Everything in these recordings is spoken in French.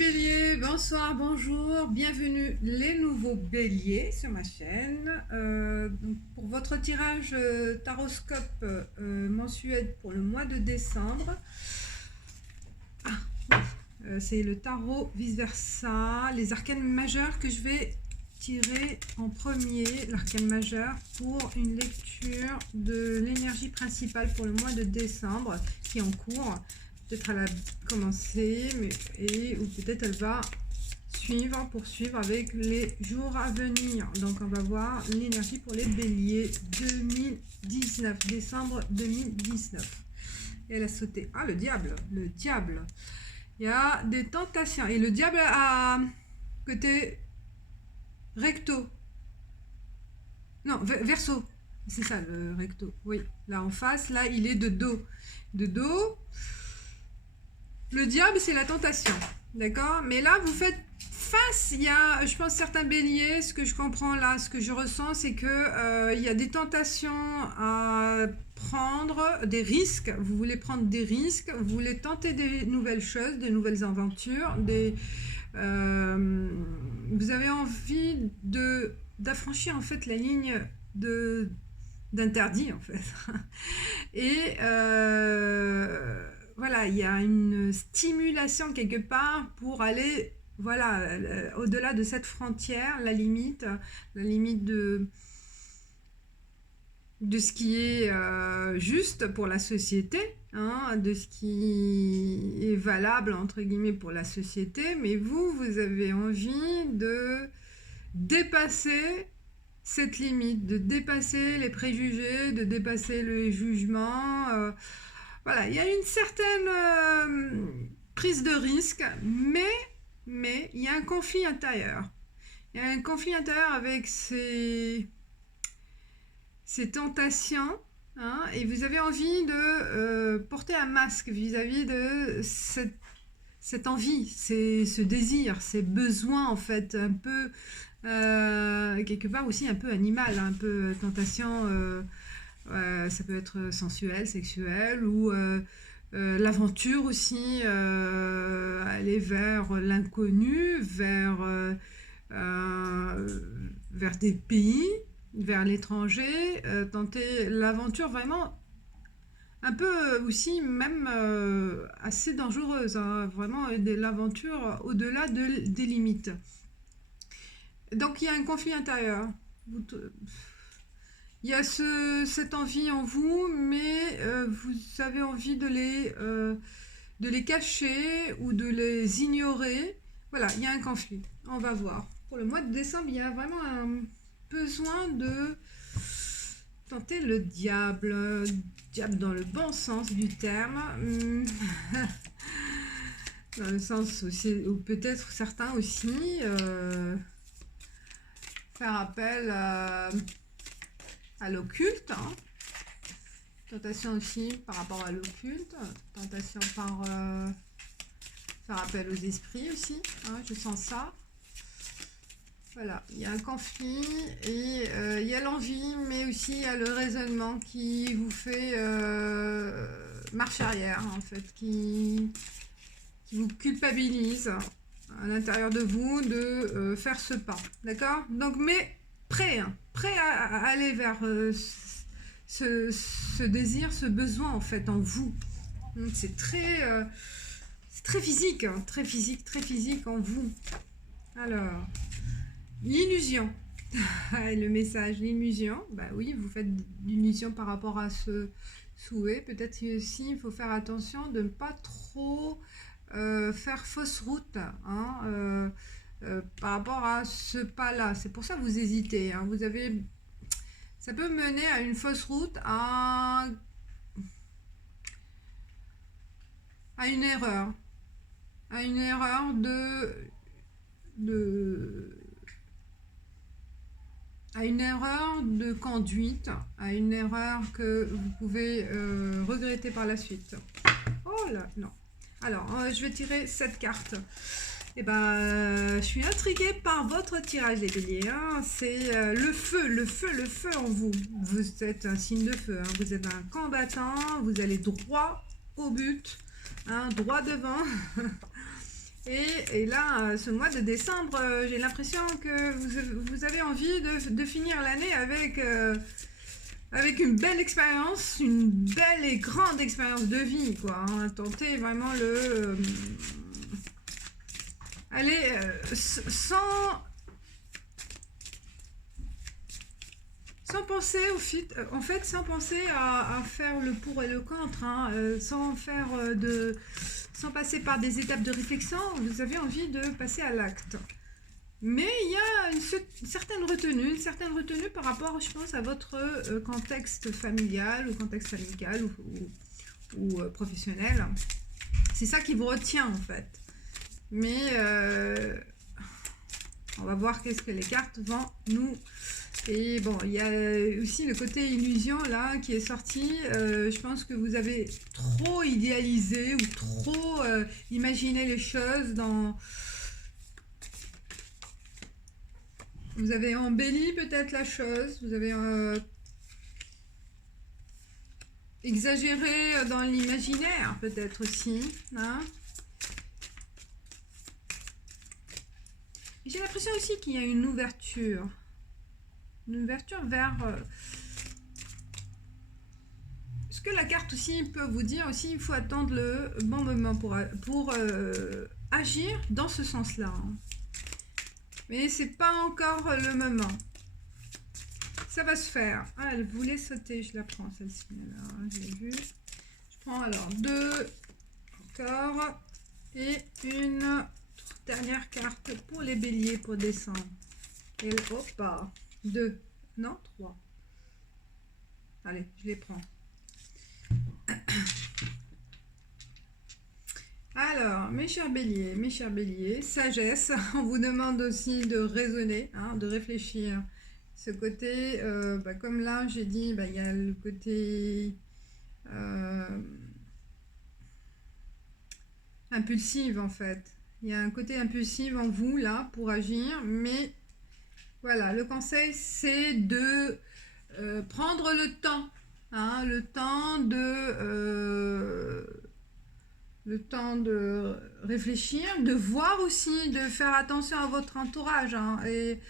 béliers, bonsoir, bonjour, bienvenue les nouveaux béliers sur ma chaîne. Donc pour votre tirage taroscope mensuel pour le mois de décembre, c'est le tarot vice-versa, les arcanes majeurs que je vais tirer en premier, l'arcane majeur, pour une lecture de l'énergie principale pour le mois de décembre qui est en cours. Peut-être elle a commencé, ou peut-être elle va poursuivre avec les jours à venir. Donc on va voir l'énergie pour les béliers 2019, décembre 2019. Et elle a sauté. Ah, le diable. Il y a des tentations. Et le diable a côté recto. Non, verso. C'est ça le recto. Oui, là en face, là il est de dos. De dos. Le diable, c'est la tentation, d'accord? Mais là, vous faites face, il y a, je pense, certains béliers, ce que je comprends là, ce que je ressens, c'est que il y a des tentations à prendre, des risques, vous voulez prendre des risques, vous voulez tenter des nouvelles choses, des nouvelles aventures, vous avez envie d'affranchir en fait la ligne d'interdit en fait. Et voilà, il y a une stimulation quelque part pour aller, voilà, au-delà de cette frontière, la limite de ce qui est juste pour la société, hein, de ce qui est valable entre guillemets pour la société, mais vous avez envie de dépasser cette limite, de dépasser les préjugés, de dépasser le jugement. Voilà, il y a une certaine prise de risque, mais il y a un conflit intérieur. Il y a un conflit intérieur avec ces tentations, hein, et vous avez envie de porter un masque vis-à-vis de cette envie, ce désir, ces besoins en fait, un peu quelque part aussi un peu animal, un peu tentation, ça peut être sensuel, sexuel, ou l'aventure aussi, aller vers l'inconnu, vers des pays, vers l'étranger, tenter l'aventure vraiment un peu aussi même assez dangereuse, hein, vraiment l'aventure au-delà des limites. Donc il y a un conflit intérieur. Il y a cette envie en vous, mais vous avez envie de les cacher ou de les ignorer. Voilà, il y a un conflit. On va voir. Pour le mois de décembre, il y a vraiment un besoin de tenter le diable. Diable dans le bon sens du terme. Dans le sens aussi, ou peut-être certains aussi, faire appel à l'occulte, hein. Tentation aussi par rapport à l'occulte, tentation par faire appel aux esprits aussi, hein, je sens ça. Voilà, il y a un conflit et il y a l'envie, mais aussi il y a le raisonnement qui vous fait marche arrière en fait, qui vous culpabilise à l'intérieur de vous de faire ce pas, d'accord? Donc, mais prêt à aller vers ce désir, ce besoin en fait en vous. C'est très physique, hein, très physique en vous. Alors, l'illusion. Le message, l'illusion. Bah oui, vous faites l'illusion par rapport à ce souhait. Peut-être aussi, il faut faire attention de ne pas trop faire fausse route, hein, par rapport à ce pas-là. C'est pour ça que vous hésitez, hein. Ça peut mener à une fausse route, à une erreur. À une erreur à une erreur de conduite, à une erreur que vous pouvez regretter par la suite. Oh là, non. Alors, je vais tirer cette carte. Et je suis intriguée par votre tirage, les béliers, hein. C'est le feu en vous. Vous êtes un signe de feu, hein. Vous êtes un combattant, vous allez droit au but, hein, droit devant. Et là, ce mois de décembre, j'ai l'impression que vous avez envie de finir l'année avec une belle expérience, une belle et grande expérience de vie, quoi. Hein. Tentez vraiment allez, sans penser en fait, sans penser à faire le pour et le contre, hein, sans passer par des étapes de réflexion, vous avez envie de passer à l'acte. Mais il y a une certaine retenue par rapport, je pense, à votre contexte familial ou contexte amical ou professionnel. C'est ça qui vous retient en fait. Mais on va voir qu'est-ce que les cartes vont nous... Et bon, il y a aussi le côté illusion là qui est sorti. Je pense que vous avez trop idéalisé ou trop imaginé les choses dans... Vous avez embelli peut-être la chose, vous avez exagéré dans l'imaginaire peut-être aussi. Hein. J'ai l'impression aussi qu'il y a une ouverture. Une ouverture vers... ce que la carte aussi peut vous dire aussi, il faut attendre le bon moment pour agir dans ce sens-là. Hein. Mais c'est pas encore le moment. Ça va se faire. Ah, elle voulait sauter. Je la prends, celle-ci. Je l'ai vue. Je prends alors 2 encore. Et une dernière carte pour les béliers pour descendre. Et hop, 2. Non, 3. Allez, je les prends. Alors, mes chers béliers, sagesse, on vous demande aussi de raisonner, hein, de réfléchir. Ce côté, comme là, j'ai dit, il y a le côté impulsif, en fait. Il y a un côté impulsif en vous, là, pour agir, mais voilà, le conseil, c'est de prendre le temps, hein, le temps de réfléchir, de voir aussi, de faire attention à votre entourage, hein, et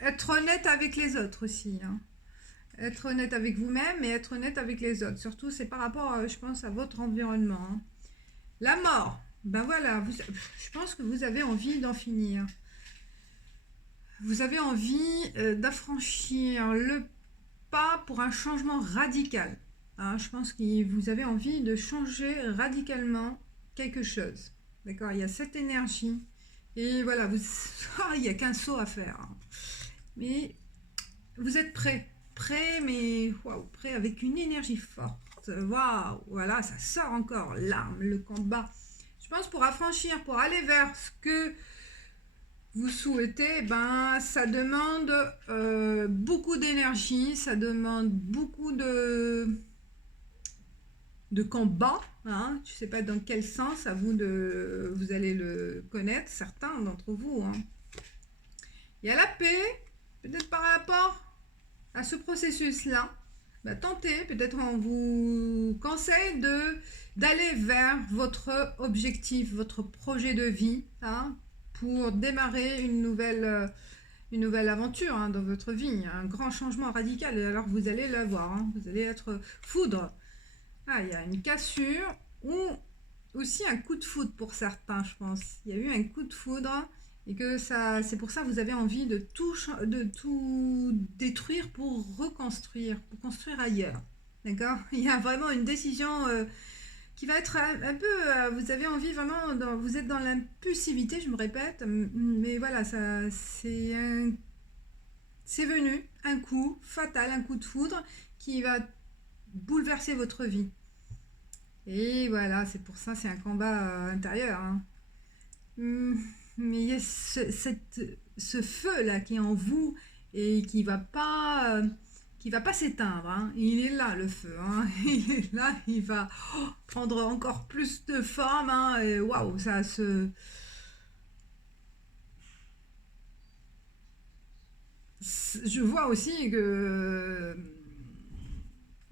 être honnête avec les autres aussi. Hein. Être honnête avec vous-même et être honnête avec les autres. Surtout, c'est par rapport, je pense, à votre environnement. Hein. La mort, ben voilà, je pense que vous avez envie d'en finir. Vous avez envie d'affranchir le pas pour un changement radical. Hein, je pense que vous avez envie de changer radicalement quelque chose. D'accord. Il y a cette énergie. Et voilà, il n'y a qu'un saut à faire. Hein. Mais vous êtes prêt. Prêt, mais waouh, prêt avec une énergie forte. Waouh, voilà, ça sort encore. L'arme, le combat. Je pense pour affranchir, pour aller vers ce que vous souhaitez, ça demande beaucoup d'énergie, ça demande beaucoup de combat. Hein. Je ne sais pas dans quel sens, à vous vous allez le connaître, certains d'entre vous. Hein. Il y a la paix, peut-être par rapport à ce processus-là. Tentez, peut-être on vous conseille d'aller vers votre objectif, votre projet de vie, hein, pour démarrer une nouvelle aventure hein, dans votre vie, un grand changement radical. Et alors vous allez le voir, hein, vous allez être foudre. Ah, il y a une cassure ou aussi un coup de foudre pour certains, je pense. Il y a eu un coup de foudre et que c'est pour ça que vous avez envie de tout détruire pour reconstruire, pour construire ailleurs. D'accord. Il y a vraiment une décision qui va être un peu... vous avez envie vraiment... vous êtes dans l'impulsivité, je me répète. Mais voilà, c'est venu, un coup fatal, un coup de foudre qui va bouleverser votre vie. Et voilà, c'est pour ça, c'est un combat intérieur. Hein. Mais il y a ce feu-là qui est en vous et qui va pas s'éteindre. Hein. Il est là, le feu. Hein. Il est là, il va prendre encore plus de forme. Hein. Et waouh, ça se... Je vois aussi que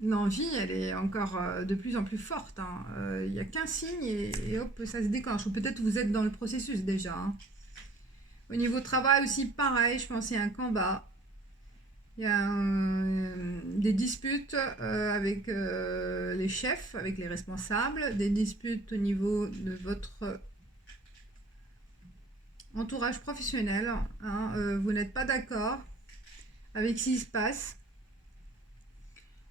l'envie, elle est encore de plus en plus forte, hein. Il n'y a qu'un signe et hop, ça se déclenche. Ou peut-être vous êtes dans le processus déjà, hein. Au niveau travail aussi, pareil, je pense qu'il y a un combat. Il y a des disputes avec les chefs, avec les responsables, des disputes au niveau de votre entourage professionnel, hein. Vous n'êtes pas d'accord avec ce qui se passe.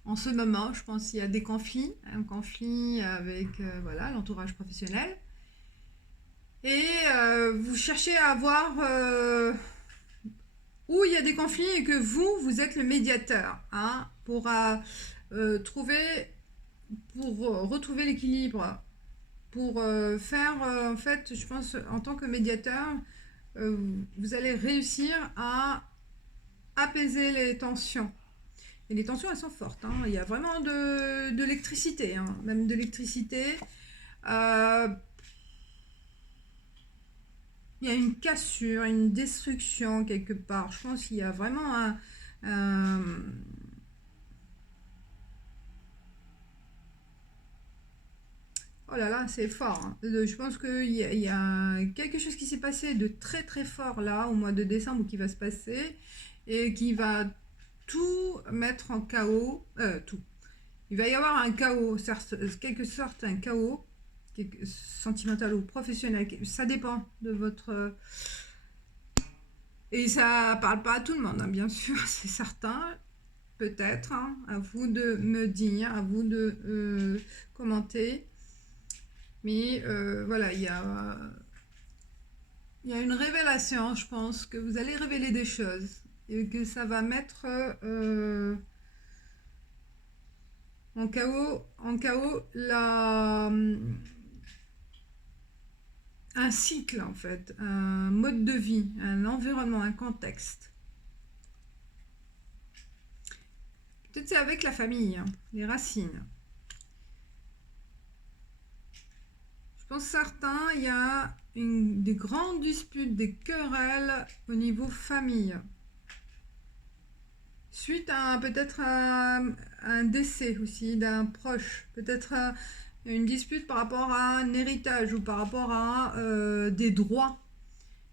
En ce moment, je pense qu'il y a des conflits, un conflit avec voilà, l'entourage professionnel. Et vous cherchez à voir où il y a des conflits et que vous êtes le médiateur, hein, pour retrouver l'équilibre, pour faire, en fait, je pense, en tant que médiateur, vous allez réussir à apaiser les tensions. Et les tensions, elles sont fortes, hein. Il y a vraiment de l'électricité, hein, même de l'électricité. Euh, il y a une cassure, une destruction quelque part. Je pense qu'il y a vraiment oh là là, c'est fort, hein. Je pense qu'il y a quelque chose qui s'est passé de très très fort là au mois de décembre ou qui va se passer et qui va tout mettre en chaos. Tout. Il va y avoir un chaos, quelque sorte un chaos, sentimental ou professionnel. Ça dépend de votre... Et ça parle pas à tout le monde, hein, bien sûr, c'est certain. Peut-être, hein, à vous de me dire, à vous de commenter. Mais voilà, il y a une révélation, je pense, que vous allez révéler des choses. Et que ça va mettre en chaos un cycle, en fait, un mode de vie, un environnement, un contexte. Peut-être c'est avec la famille, hein, les racines. Je pense certains, il y a des grandes disputes, des querelles au niveau famille. Suite à peut-être un décès aussi d'un proche, peut-être une dispute par rapport à un héritage ou par rapport à des droits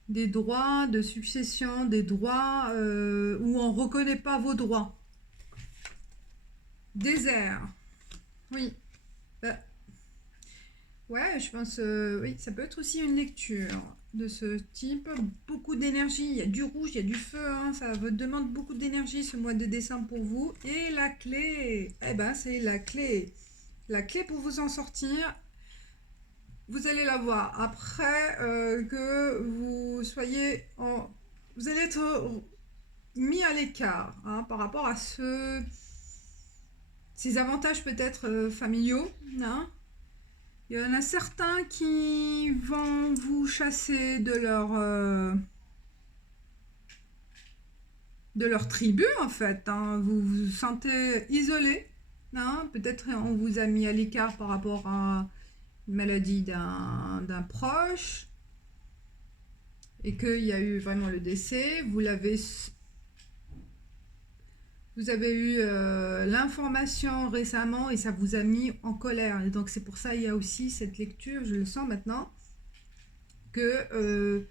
de succession, des droits où on ne reconnaît pas vos droits. Désert, oui. Bah, ouais, je pense, oui, ça peut être aussi une lecture de ce type. Beaucoup d'énergie, il y a du rouge, il y a du feu, hein, ça vous demande beaucoup d'énergie ce mois de décembre pour vous. Et la clé, eh ben c'est la clé. La clé pour vous en sortir, vous allez la voir. Après que vous soyez en... Vous allez être mis à l'écart, hein, par rapport à ces avantages peut-être familiaux, hein. Il y en a certains qui vont vous chasser de leur tribu, en fait, hein. Vous vous sentez isolé, hein. Peut-être on vous a mis à l'écart par rapport à une maladie d'un proche et qu'il y a eu vraiment le décès. Vous avez eu l'information récemment et ça vous a mis en colère. Et donc c'est pour ça qu'il y a aussi cette lecture, je le sens maintenant, que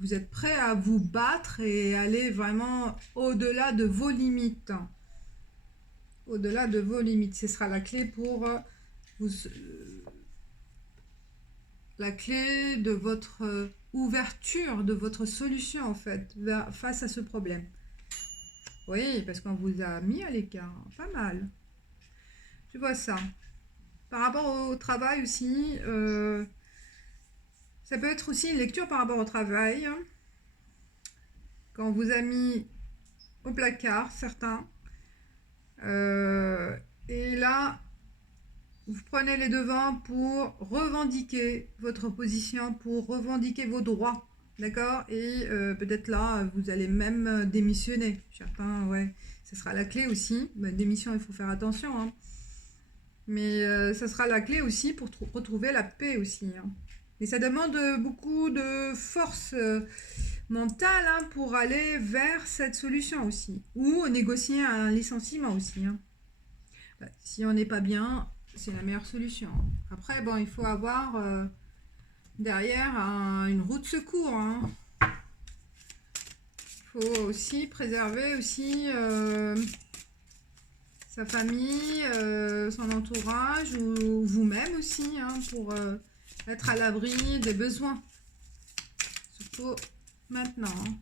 vous êtes prêt à vous battre et aller vraiment au-delà de vos limites. Au-delà de vos limites. Ce sera la clé pour la clé de votre ouverture, de votre solution en fait, face à ce problème. Oui, parce qu'on vous a mis à l'écart. Pas mal. Je vois ça. Par rapport au travail aussi, ça peut être aussi une lecture par rapport au travail. Quand on vous a mis au placard, certains. Et là, vous prenez les devants pour revendiquer votre position, pour revendiquer vos droits. D'accord. Et peut-être là, vous allez même démissionner. Certains, ouais. Ça sera la clé aussi. Démission, il faut faire attention, hein. Mais ça sera la clé aussi pour retrouver la paix aussi, hein. Et ça demande beaucoup de force mental hein, pour aller vers cette solution aussi. Ou négocier un licenciement aussi. Hein. Si on n'est pas bien, c'est la meilleure solution. Après, bon, il faut avoir derrière une roue de secours. Hein. Il faut aussi préserver aussi sa famille, son entourage ou vous-même aussi hein, pour être à l'abri des besoins. Surtout maintenant. Hein.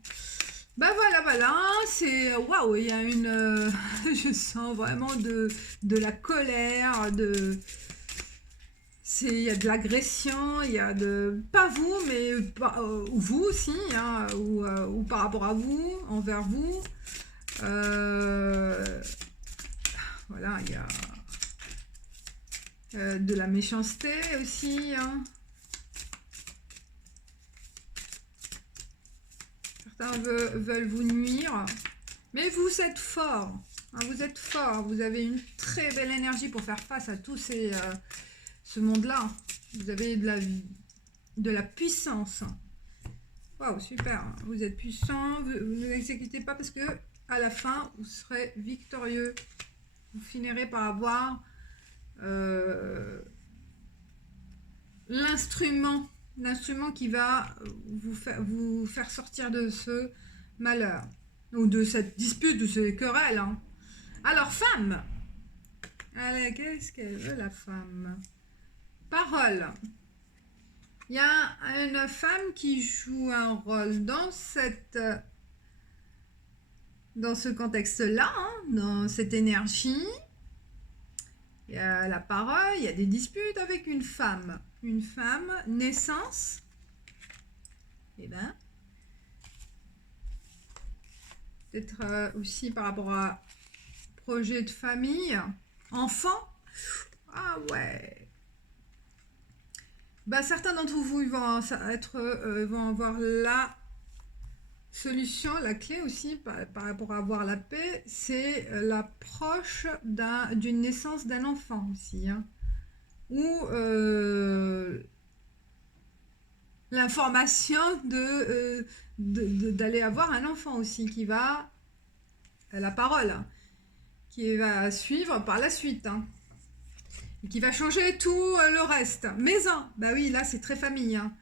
Bah voilà, c'est waouh, il y a une, je sens vraiment de la colère, il y a de l'agression, il y a de pas vous, mais vous aussi, hein, ou par rapport à vous, envers vous. Voilà, il y a de la méchanceté aussi. Hein. Veulent vous nuire, mais vous êtes fort, hein, vous êtes fort, vous avez une très belle énergie pour faire face à tout ce monde-là, vous avez de la puissance, waouh, super, vous êtes puissant, vous ne vous inquiétez pas parce que à la fin, vous serez victorieux, vous finirez par avoir l'instrument qui va vous faire sortir de ce malheur, ou de cette dispute, de ces querelles. Hein. Alors, femme. Allez, qu'est-ce qu'elle veut, la femme? Parole. Il y a une femme qui joue un rôle dans ce contexte-là, hein, dans cette énergie. Il y a la parole, il y a des disputes avec une femme. Une femme, naissance, et ben, peut-être aussi par rapport à projet de famille, enfant, ah ouais, bah, certains d'entre vous ils vont vont avoir la solution, la clé aussi par rapport à avoir la paix, c'est l'approche d'une naissance d'un enfant aussi, hein. Ou l'information d'aller avoir un enfant aussi qui va, la parole, hein, qui va suivre par la suite, hein, et qui va changer tout le reste. Maison, bah oui, là c'est très famille, hein.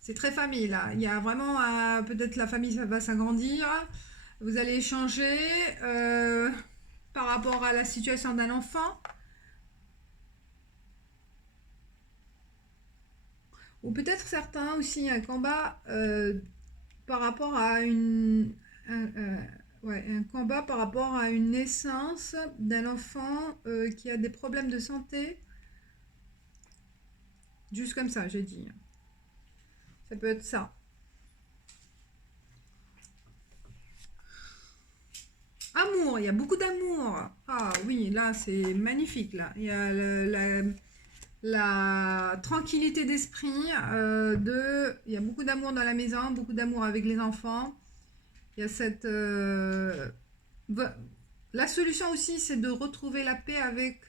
C'est très famille là. Il y a vraiment peut-être la famille ça va s'agrandir. Vous allez changer par rapport à la situation d'un enfant. Ou peut-être certains aussi un combat par rapport à un combat par rapport à une naissance d'un enfant qui a des problèmes de santé. Juste comme ça, j'ai dit. Ça peut être ça. Amour, il y a beaucoup d'amour. Ah oui, là c'est magnifique. Là, il y a la tranquillité d'esprit, il y a beaucoup d'amour dans la maison, beaucoup d'amour avec les enfants. Il y a la solution aussi, c'est de retrouver la paix avec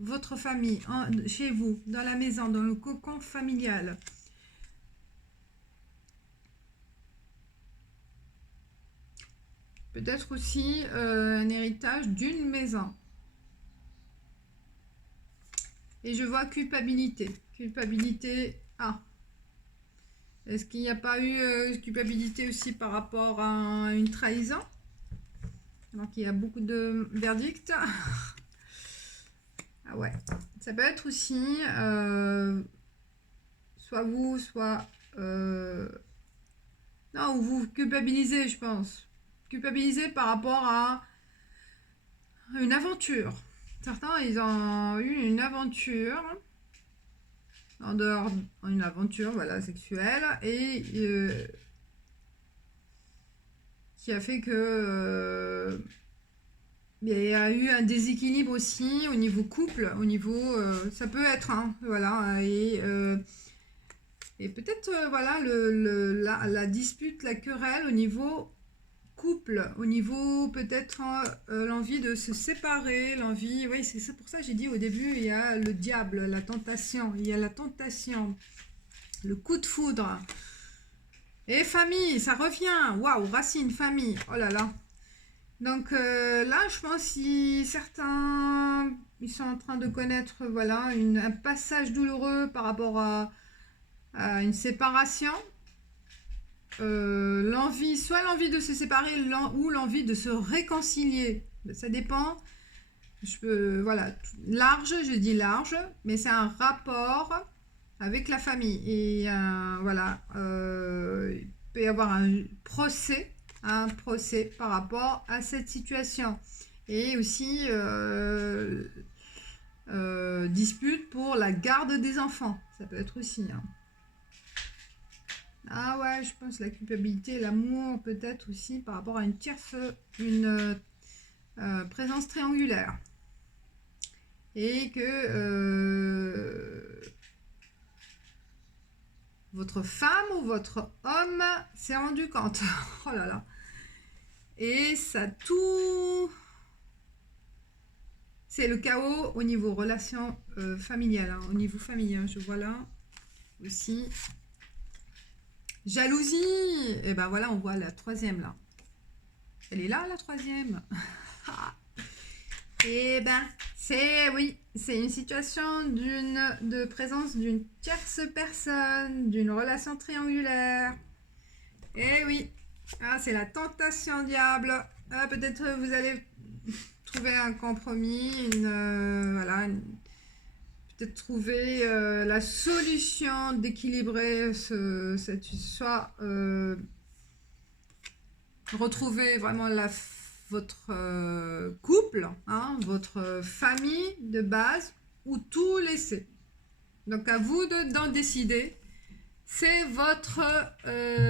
votre famille, chez vous, dans la maison, dans le cocon familial. Peut-être aussi un héritage d'une maison. Et je vois culpabilité. Culpabilité. Ah. Est-ce qu'il n'y a pas eu culpabilité aussi par rapport à une trahison? Donc il y a beaucoup de verdicts. Ah ouais. Ça peut être aussi soit vous, soit... non, vous culpabilisez, je pense. Culpabilisez par rapport à une aventure. Certains, ils ont eu une aventure en dehors d'une aventure, voilà, sexuelle, et qui a fait que il y a eu un déséquilibre aussi au niveau couple, au niveau, ça peut être, hein, voilà, et peut-être, voilà, la dispute, la querelle au niveau couple, au niveau peut-être l'envie de se séparer, l'envie, oui, c'est pour ça que j'ai dit au début, il y a le diable, la tentation, il y a la tentation, le coup de foudre. Et famille, ça revient. Waouh, racine, famille. Oh là là. Donc là, je pense que certains, ils sont en train de connaître, voilà, un passage douloureux par rapport à une séparation. Soit l'envie de se séparer ou l'envie de se réconcilier. Ça dépend. Voilà, large, je dis large, mais c'est un rapport avec la famille. Et voilà, il peut y avoir un procès par rapport à cette situation. Et aussi dispute pour la garde des enfants. Ça peut être aussi. Hein. Ah ouais, je pense la culpabilité, l'amour peut-être aussi par rapport à une présence triangulaire. Et que votre femme ou votre homme s'est rendu compte. Oh là là. Et ça tout... C'est le chaos au niveau relation familiale. Hein, au niveau famille, hein, je vois là aussi. Jalousie. Et ben voilà, on voit la troisième là. Elle est là, la troisième. Et ben, c'est une situation de présence d'une tierce personne, d'une relation triangulaire. Et oui, c'est la tentation diable. Peut-être vous allez trouver un compromis, peut-être trouver la solution d'équilibrer cette histoire, retrouver vraiment votre couple, hein, votre famille de base, ou tout laisser. Donc à vous d'en décider. C'est votre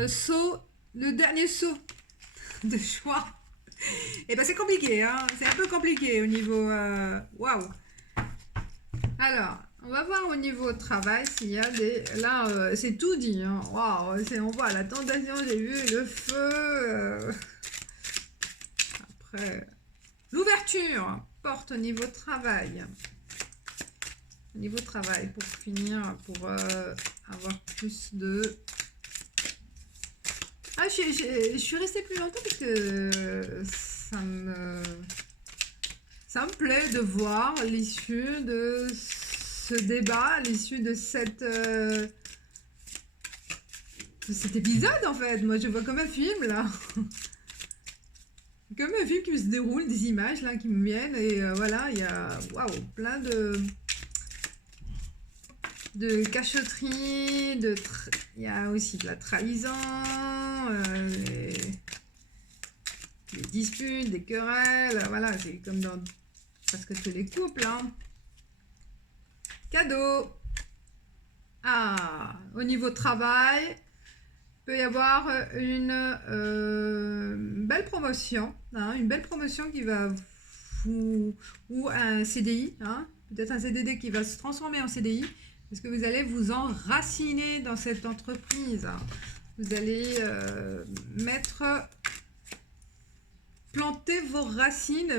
saut, le dernier saut de choix. Et ben c'est compliqué, hein, c'est un peu compliqué au niveau... Waouh. Alors, on va voir au niveau travail s'il y a des... Là, c'est tout dit. Hein. Waouh, on voit la tentation, j'ai vu le feu. Après, l'ouverture, porte au niveau travail. Au niveau travail, pour finir, pour avoir plus de... Ah, je suis restée plus longtemps parce que ça me plaît de voir l'issue de ce débat, l'issue de cet épisode en fait. Moi je vois comme un film là. Comme un film qui se déroule, des images là qui me viennent et voilà, il y a plein de cachotterie, il y a aussi de la trahison, des disputes, des querelles, voilà, c'est comme dans presque tous les couples. Hein. Cadeau. Au niveau travail, il peut y avoir une belle promotion, hein, une belle promotion qui va ou un CDI, hein, peut-être un CDD qui va se transformer en CDI, parce que vous allez vous enraciner dans cette entreprise. Vous allez planter vos racines,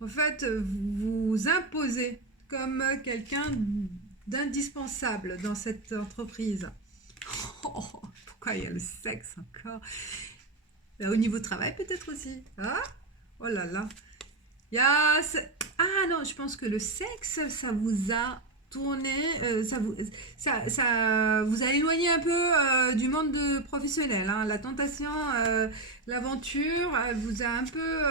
en fait, vous imposer comme quelqu'un d'indispensable dans cette entreprise. Oh, pourquoi il y a le sexe encore? Là, au niveau travail, peut-être aussi. Ah, oh là là. Ah non, je pense que le sexe, ça vous a tourné, ça vous a éloigné un peu du monde professionnel. Hein. La tentation, l'aventure, elle vous a un peu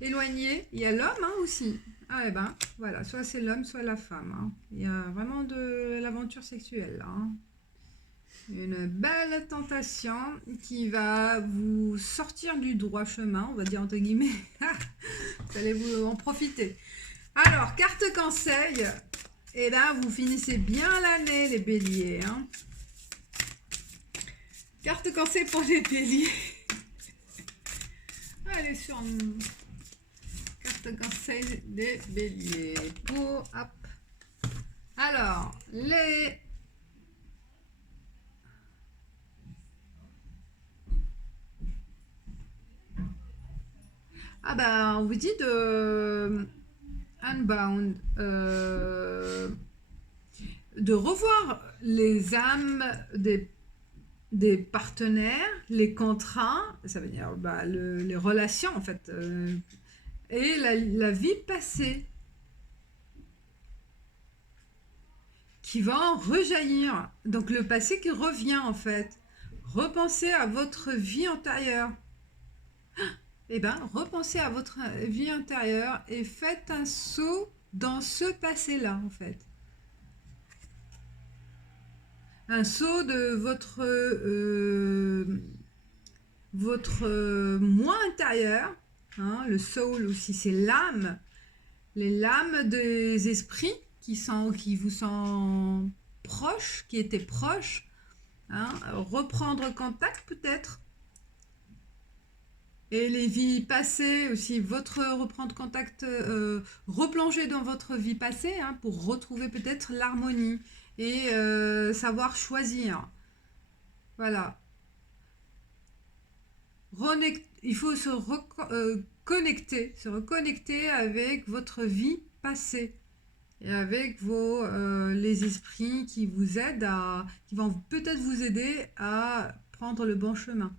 éloigné. Il y a l'homme hein, aussi. Ah et ben, voilà, soit c'est l'homme, soit la femme. Hein. Il y a vraiment de l'aventure sexuelle. Là, hein. Une belle tentation qui va vous sortir du droit chemin, on va dire entre guillemets. Vous allez vous en profiter. Alors, carte conseil. Et là, vous finissez bien l'année, les béliers. Hein. Carte conseil pour les béliers. Allez, sur carte conseil des béliers. Hop. Alors, les... Ah ben, on vous dit de Unbound, de revoir les âmes des partenaires, les contrats, ça veut dire bah, les relations en fait, et la vie passée qui va en rejaillir. Donc le passé qui revient en fait. Repensez à votre vie antérieure. Eh bien, repensez à votre vie antérieure et faites un saut dans ce passé-là en fait. Un saut de votre moi intérieur, hein, le soul aussi, c'est l'âme, les lames des esprits qui vous sont proches, qui étaient proches, hein, reprendre contact peut-être. Et les vies passées aussi, votre reprendre contact, replonger dans votre vie passée hein, pour retrouver peut-être l'harmonie et savoir choisir. Voilà. Il faut se reconnecter avec votre vie passée et avec les esprits qui vous aident qui vont peut-être vous aider à prendre le bon chemin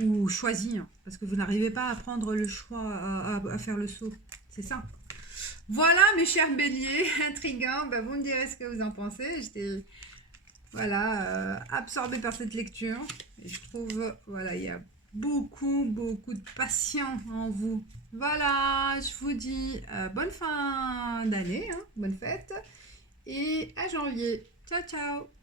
ou choisir parce que vous n'arrivez pas à prendre le choix, à faire le saut. C'est ça. Voilà mes chers béliers, intriguants, ben, vous me direz ce que vous en pensez. J'étais absorbée par cette lecture et je trouve, voilà, il y a beaucoup de patience en vous. Voilà, je vous dis bonne fin d'année, hein, bonne fête et à janvier. Ciao, ciao.